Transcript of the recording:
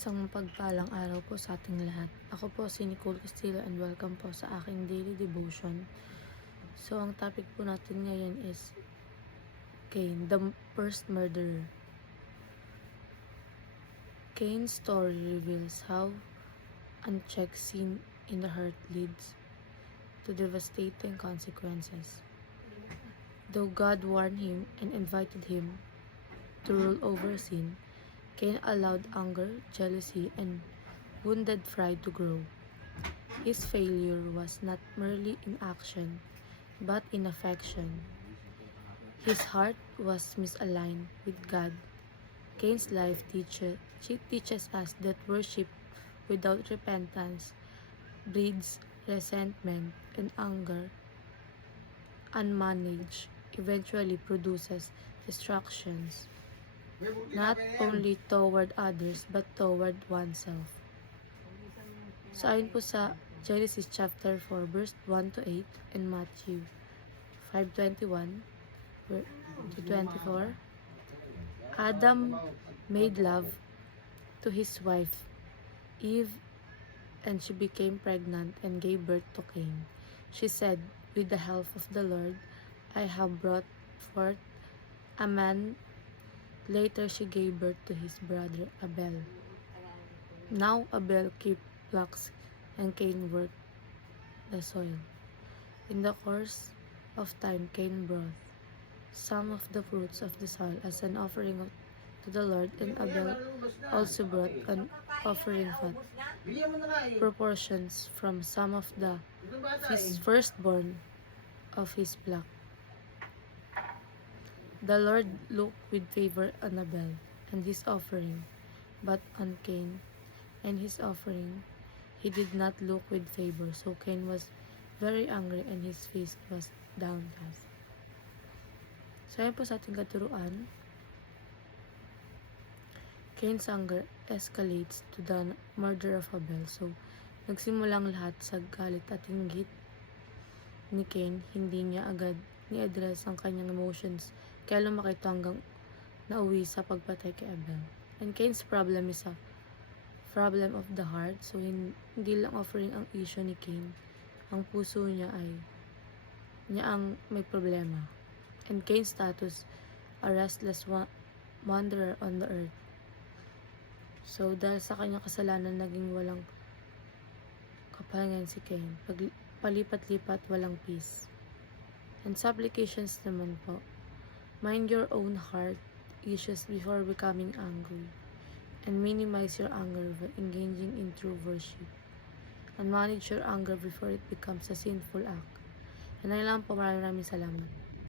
Isang mapagpalang araw po sa ating lahat. Ako po si Nicole Castillo and welcome po sa aking daily devotion. So, ang topic po natin ngayon is Cain, the first murderer. Cain's story reveals how unchecked sin in the heart leads to devastating consequences. Though God warned him and invited him to rule over sin, Cain allowed anger, jealousy, and wounded pride to grow. His failure was not merely in action, but in affection. His heart was misaligned with God. Cain's life teaches us that worship without repentance breeds resentment and anger. Unmanaged eventually produces destructions, not only toward others but toward oneself. So ayon po sa Genesis chapter 4 verse 1 to 8 and Matthew 5:21 to 24, Adam made love to his wife Eve, and she became pregnant and gave birth to Cain. She said, "With the help of the Lord, I have brought forth a man." Later she gave birth to his brother Abel. Now Abel kept flocks and Cain worked the soil. In the course of time, Cain brought some of the fruits of the soil as an offering to the Lord, and Abel also brought an offering fat proportions from some of his firstborn of his flock. The Lord looked with favor on Abel and his offering, but on Cain and his offering he did not look with favor. So Cain was very angry and his face was downcast. So ayan po sa ating katuruan. Cain's anger escalates to the murder of Abel. So nagsimulang lahat sa galit at inggit ni Cain. Hindi niya agad ni-address ang kanyang emotions kaya lumaki ito hanggang nauwi sa pagpatay kay Abel. And Cain's problem is a problem of the heart. So hindi lang offering ang issue ni Cain. Ang puso niya ang may problema. And Cain's status, a restless wanderer on the earth. So dahil sa kanyang kasalanan, naging walang kapahingan si Cain. Palipat-lipat, walang peace. And sa applications naman po, mind your own heart issues before becoming angry. And minimize your anger by engaging in true worship. And manage your anger before it becomes a sinful act. And ayun lang po, maraming salamat.